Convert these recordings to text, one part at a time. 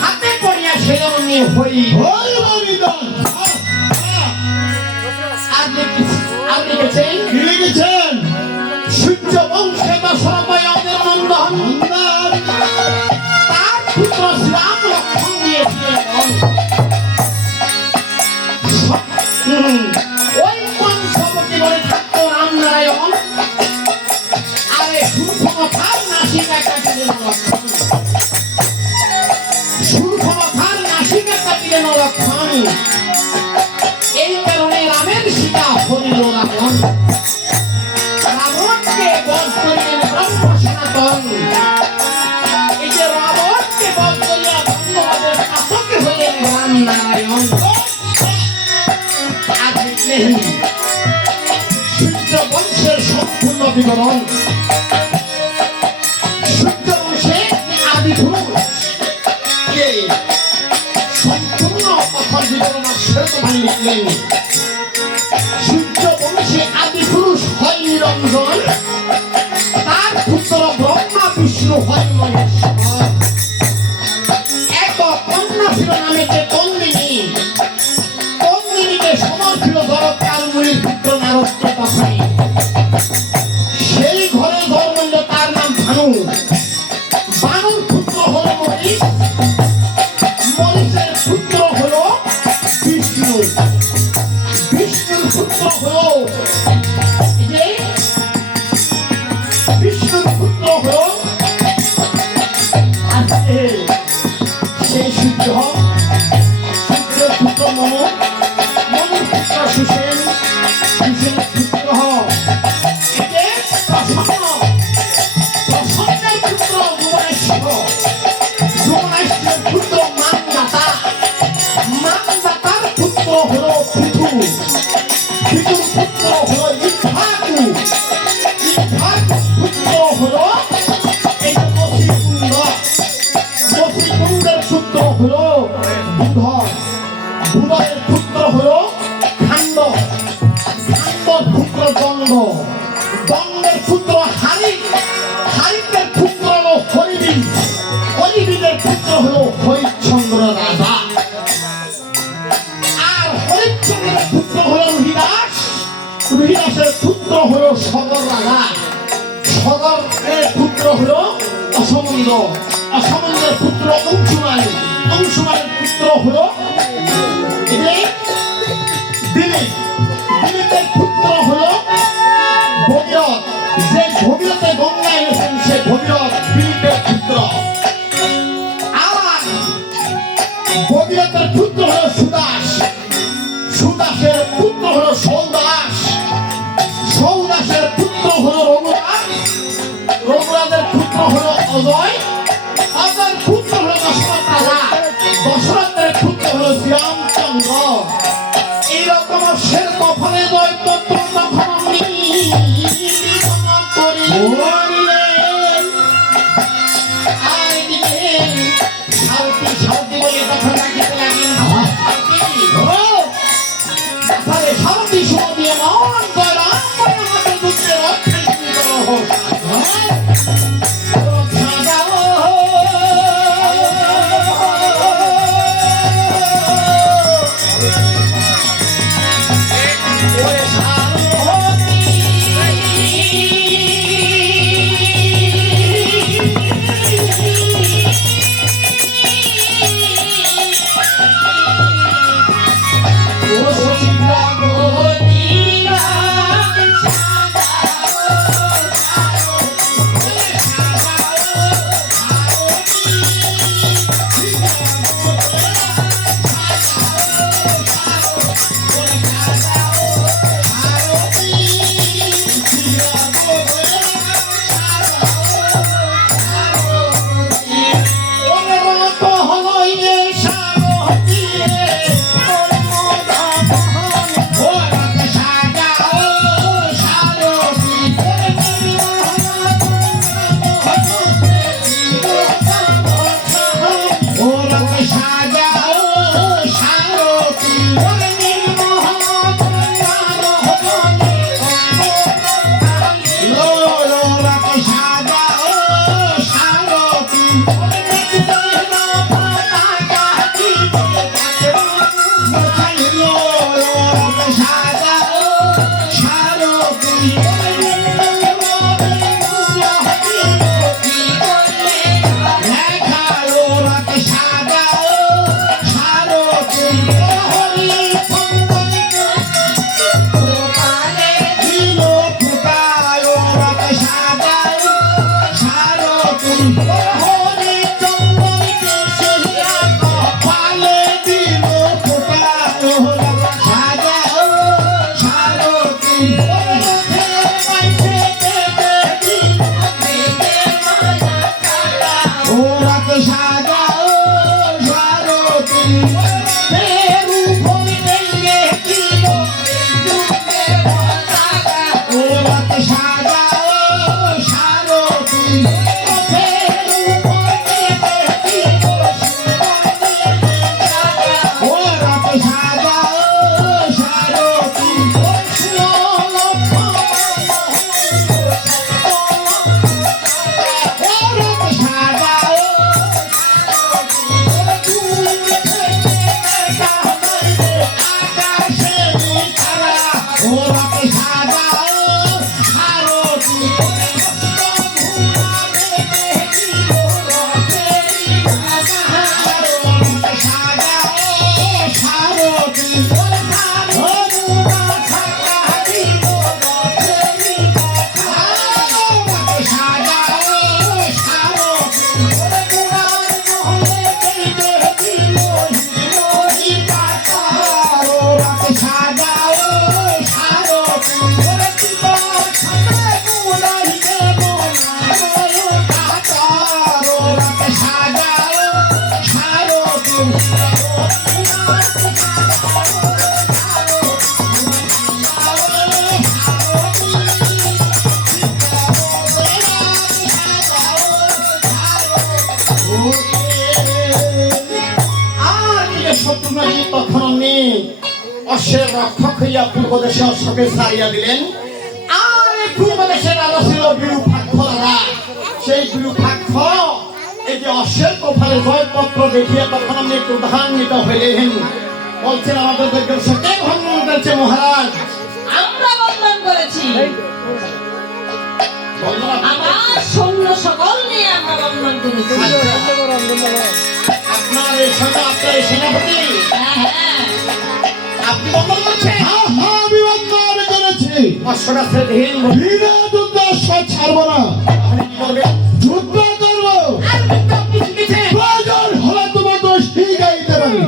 হাতে পড়িয়া সেজন্য হই হই বলিদান। আর লিখেছেন কি লিখেছেন? সূর্য বংশে দশরথ আমাদের নন্দন তার পুত্র শ্রীরাম লক্ষ্মণ দিয়েছিলেন ওই বংশবতী বলে থাকতো রামনারায়ণ আরে সুরক্ষমতার নাসিকা কাটিলেন লক্ষ্মণ সুরক্ষমতার নাসিকা কাটিলেন লক্ষ্মণ এই কারণে রামের সীতা হরিল রাবণ রাবণকে বধ করিলেন ব্রহ্ম সনাতন এই যে রাবণকে বধ করিয়া ব্রহ্মদের শাসক হইলেন রামনারায়ণ আর লিখলেন সূর্য বংশের সম্পূর্ণ বিবরণ সূর্য বংশে আদি পুরুষ কে সম্পূর্ণ কথার বিবরণ শ্বেতবাণী লিখলেন সূর্য বংশে আদি পুরুষ হয় নিরঞ্জন তার পুত্র ব্রহ্মা বিষ্ণু হয় মহেশ্বর এক কন্যা ছিল নামে যে কন্দিনীকে সমর্পিত জগৎকাল মুনির পুত্র নারদকে পাঠাই সেই ঘরে জন্ম নিল তার নাম ভানু ভানুর পুত্র হলো মরিচ মরিচের পুত্র হলো বিষ্ণু বিষ্ণুর পুত্র হলো যে বিষ্ণুর পুত্র হলো আছে সেই সূর্য সূর্যের পুত্র মনু মনুর পুত্র সুসেন সুসেনের পুত্র এতে প্রসন্ন প্রসন্নের পুত্র ভুবনেশ্বর ভুবনেশ্বরের পুত্র মানদাতা মানদাতার পুত্র হলো পৃথু পৃথুর পুত্র হলো ইক্ষ্বাকু ইক্ষ্বাকুর পুত্র হলো এই বসিকুণ্ড বসিকুণ্ডের পুত্র হলো বুধ বুধের পুত্র হলো খান্ড খান্ডর পুত্র দণ্ড দণ্ডের পুত্র হারিক হারিকের পুত্র হলো হরিবীর হরিবীরের পুত্র হলো হরিশ্চন্দ্র রাজা আর হরিশ্চন্দ্রের পুত্র হলো রুহিদাস রুহিদাসের পুত্র হলো সগর রাজা সগরের পুত্র হলো অসমন্দ অসমন্দের পুত্র অংশুমান অংশুমানের পুত্র হলো দিলীপ দিলীপের পুত্র হলো ভগীরথ যে ভগীরথে গঙ্গা এনেছেন সে ভগীরথ দিলীপের পুত্র আর ভগীরথের পুত্র হলো সুদাস সুদাসের পুত্র হলো সৌদাস সৌদাসের পুত্র হলো রঘুরাজ রঘুরাজের পুত্র হলো অজয় অজয়ের পুত্র হলো দশরথ রাজা দশরথের পুত্র হলো শ্রীরামচন্দ্র এইরকম শের কফলে জয় তত্ত্ব তখন সারথি বলে কথা রাখিতে লাগেন সারথি শুনো দিয়ে মন করা আমাদের দুঃখের Oh, তখন অমনি অশ্বের রক্ষক হইয়া পূর্ব দেশে অশ্বকে ছাড়িয়া দিলেন। আর এই পূর্ব দেশের রাজা ছিল বিরূপাক্ষ রাজা। সেই বিরূপাক্ষ এই যে অশ্বের কপালে জয়পত্র দেখিয়া তখন আমি একটু ধান্বিত হইলেন। বলছেন আমাদের কে ভঙ্গন করেছে মহারাজ? আমরা বন্ধন করেছি, আমার সৈন্য সকল নিয়ে আমরা বন্ধন করেছি। আপনার এই সঙ্গে আপনার এই সেনাপতি হ্যাঁ, আপনি বন্ধন করছেন? আমি বন্ধন করেছি। অশ্বটা ছেড়ে বিনা যুদ্ধ ছাড়বো না, যুদ্ধ করবো। প্রয়োজন হলে তোমাকে শিখাইতে পারি।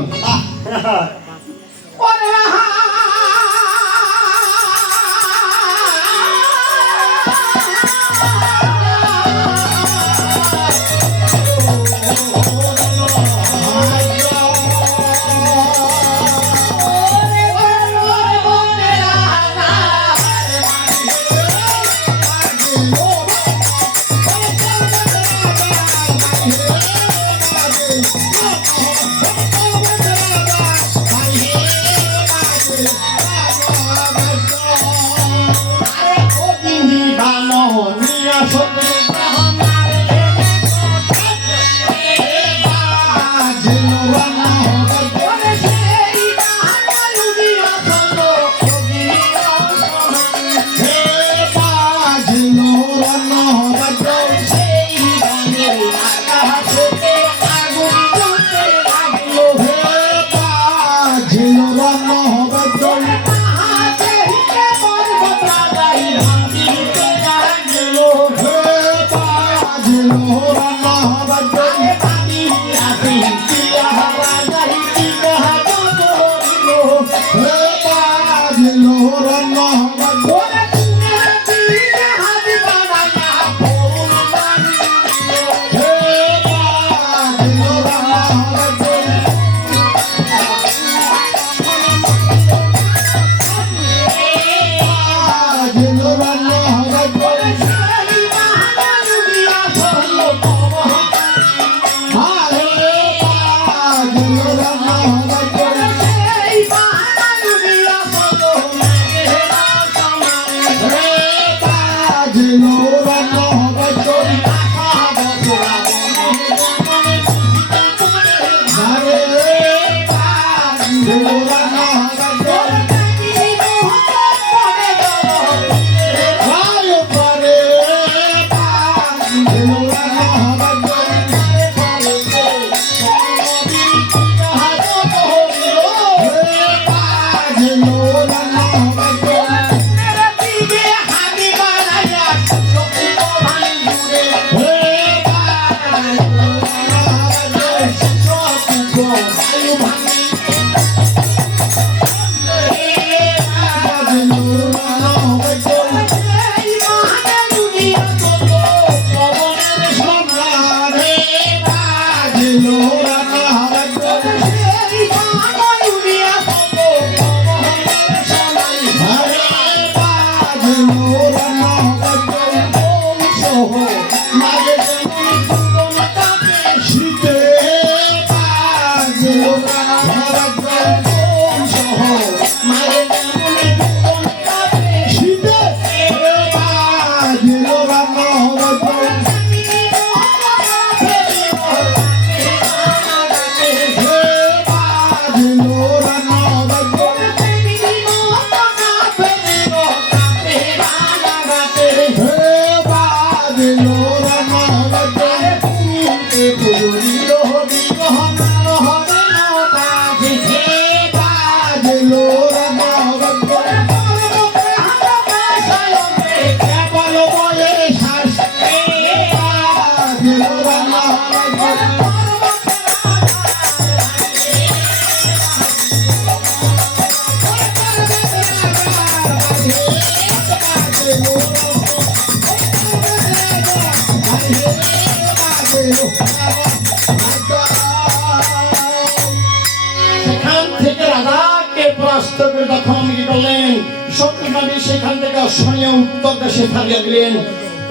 রাজাকে পরাস্ত করে তখন আমি কি করলেন শত্রুনবী সেখান থেকে অশ্বনীয় উত্তর দেশে ছাড়িয়ে দিলেন।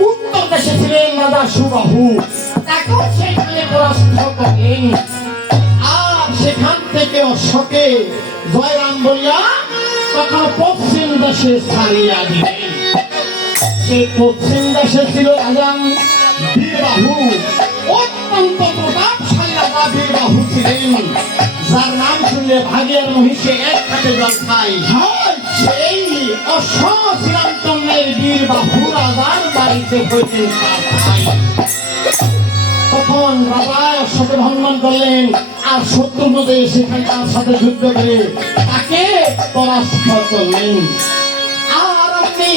উত্তর দেশে ছিলেন রাজা সুবাহু, তাকেও সেখানে পরাস্ত করলেন। আর সেখান থেকে অশ্বকে জয়রাম বলিয়া তখন পশ্চিম দেশে ছাড়িয়া দিলেন। সেই পশ্চিম দেশে ছিল রাজা বীরবাহু, অত্যন্ত প্রতাপশালী রাজা বীরবাহু ছিলেন, যার নাম শুনলে ভাগিয়ার মহিষে এক হাতে জল খায়। সেই অশ্ব শ্রীরামচন্দ্রের বীরবাহু রাজার বাড়িতে হইতেন তার ভাই। তখন রাজা অশ্বকে ভ্রমণ করলেন আর শত্রুর মধ্যে সেখানে তার সাথে যুদ্ধ করে তাকে পরাস্ত করলেন। আর আপনি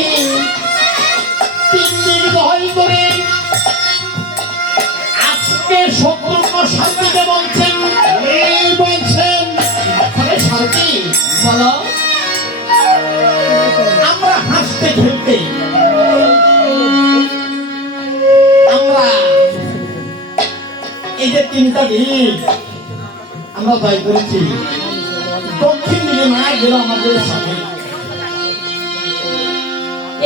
3 দিন ভয় করে আজকে শত্রুকে শান্তিতে বলছেন, এই বলছেন আরে শান্তি বলো। আমরা হাসতে খেলতে আমরা এই যে 3টা দিন আমরা জয় করেছি, দক্ষিণ দিকে না গেল আমাদের সামনে।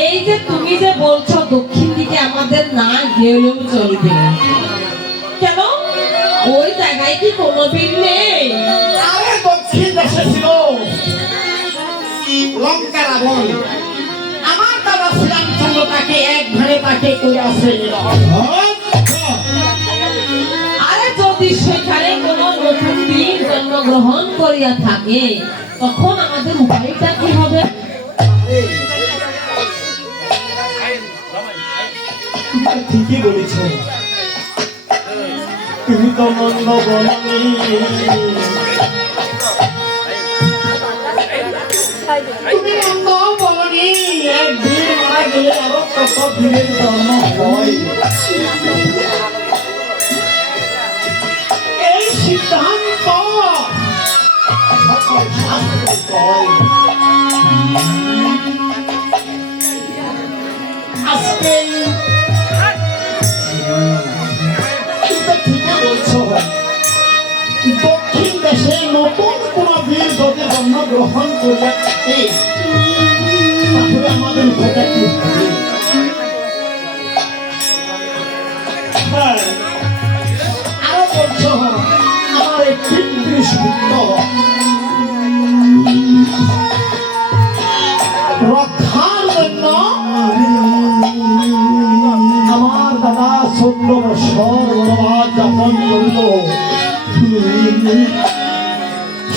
এই যে তুমি যে বলছো দক্ষিণ দিকে আমাদের না গেলেও চলবে, কেন ওই জায়গায় কি কোনো বীর নেই? আরে দক্ষিণ দেশে ছিল লঙ্কা রাবণ, আমার দাদা শ্রীরামচন্দ্র তাকে এক ঘরে তাকে করে আসে। আরে যদি সেখানে কোনো নতুন বীর জন্মগ্রহণ করিয়া থাকে তখন আমাদের উপায়টা কি হবে? ঠিকই বলেছ, তুমি তো নন্দ বননি, তুমি নন্দ বননি। এক বীর মারা গেলে আরো কত বীরের জন্ম হয়। এই সিদ্ধান্ত সকল শাস্ত্রে কয়। আজকে দক্ষিণ দেশে নতুন কোন বীর যদি জন্মগ্রহণ করে থাকে তাহলে আমাদের উপায়টা কি হবে? আরো বলছ আমার এই পিতৃসূত্র রক্ষার জন্য আমার দাদা 14 বছর বনবাস যাপন করল।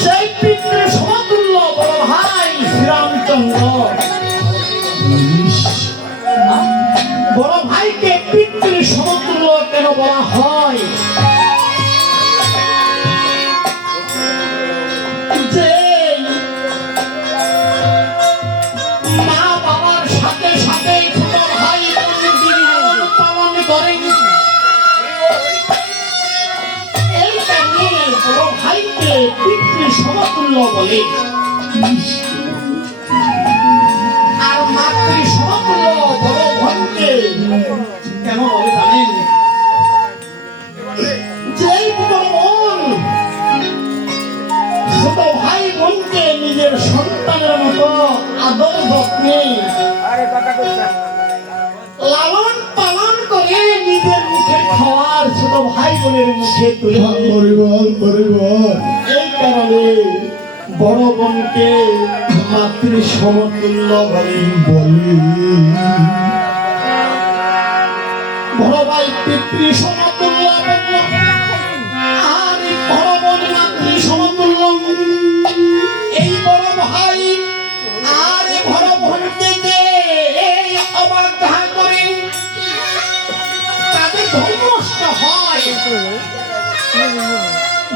সেই পিতৃ সমতুল্য বড় ভাই শ্রীরামচন্দ্র, বড় ভাইকে পিতৃ সমতুল্য কেন বলা হয়? যে মা বাবার সাথে সাথে ছোট ভাই বোন পালন করেন, এই কারণে বড় ভাইকে পিতৃ সমতুল্য বলে। আর মাতৃ সমতুল্য বড় বোনকে কেন বলে জানেন? যেই বড় বোন ছোট ভাই বোনকে নিজের সন্তানের মতো আদর যত্নে লালন পালন করে নিজের মুখে খাওয়ার ছোট ভাই বোনের মুখে তুলে এই কারণে বড় বোনকে মাতৃ সমতুল্য বলে। বড় ভাই পিতৃ সমতুল্য আর বড় বোন মাতৃ সমতুল্য। এই বড় ভাই আর বড় বোনকে যে এই অবাধ্যা করে তাদের ধর্ম নষ্ট হয়।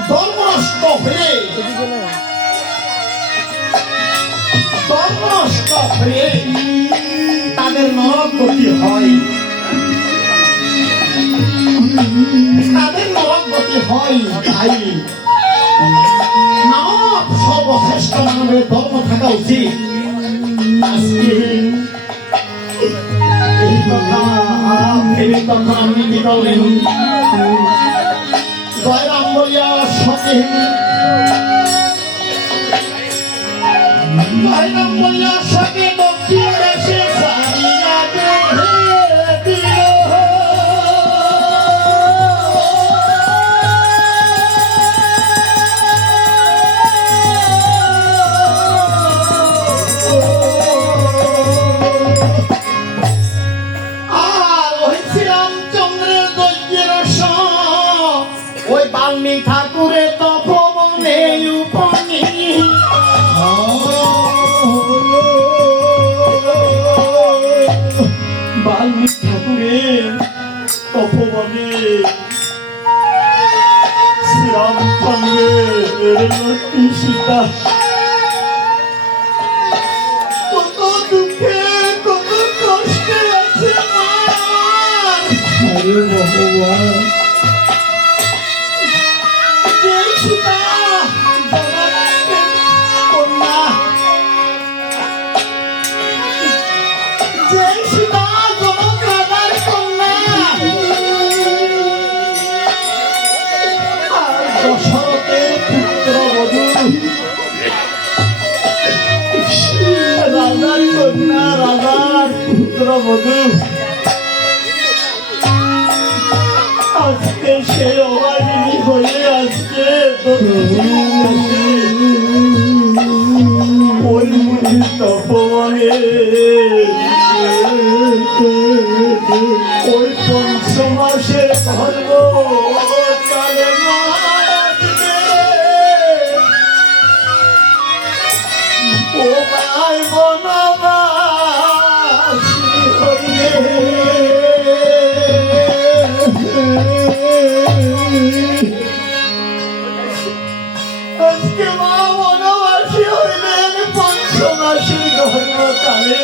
ধর্ম নষ্ট হয়ে তাদের নরক গতি হয়। তাদের নরক গতি হয়। তাই মানব সর্বশ্রেষ্ঠ মানবের ধর্ম থাকা উচিত। আজকে এই কথা ভেবে তখন আপনি কি করলেন? জয়রাম বলিয়া সত্যি কইলাম বলিয়া সবে দক্ষিণ দেশে সারিয়া দিল। আর ওই শ্রীরামচন্দ্রের দৈত্যের ওই বাল্মীকি ঠাকুরের তপবনে উপনী বাল্মীকি ঠাকুরের তপবনে শ্রীরামচন্দ্রের লক্ষ্মী সীতা কত দুঃখে কত কষ্টে আছে আমার। আরে ভগবান, যে সীতা জগতের কন্যা, যে সীতা জগৎ রাজার কন্যা, আর দশরথের পুত্রবধূ, রাজার কন্যা, রাজার পুত্রবধূ, আজকে সে অবাগিনী হয়ে আজকে ওই মুনি তপবনে ওই পঞ্চমাসের ধর্ম কালে মাসবে ও মাই বনবাসী হইলে আজকে মা বনবাসী হইলেন পঞ্চমাসী ধর্মকালে।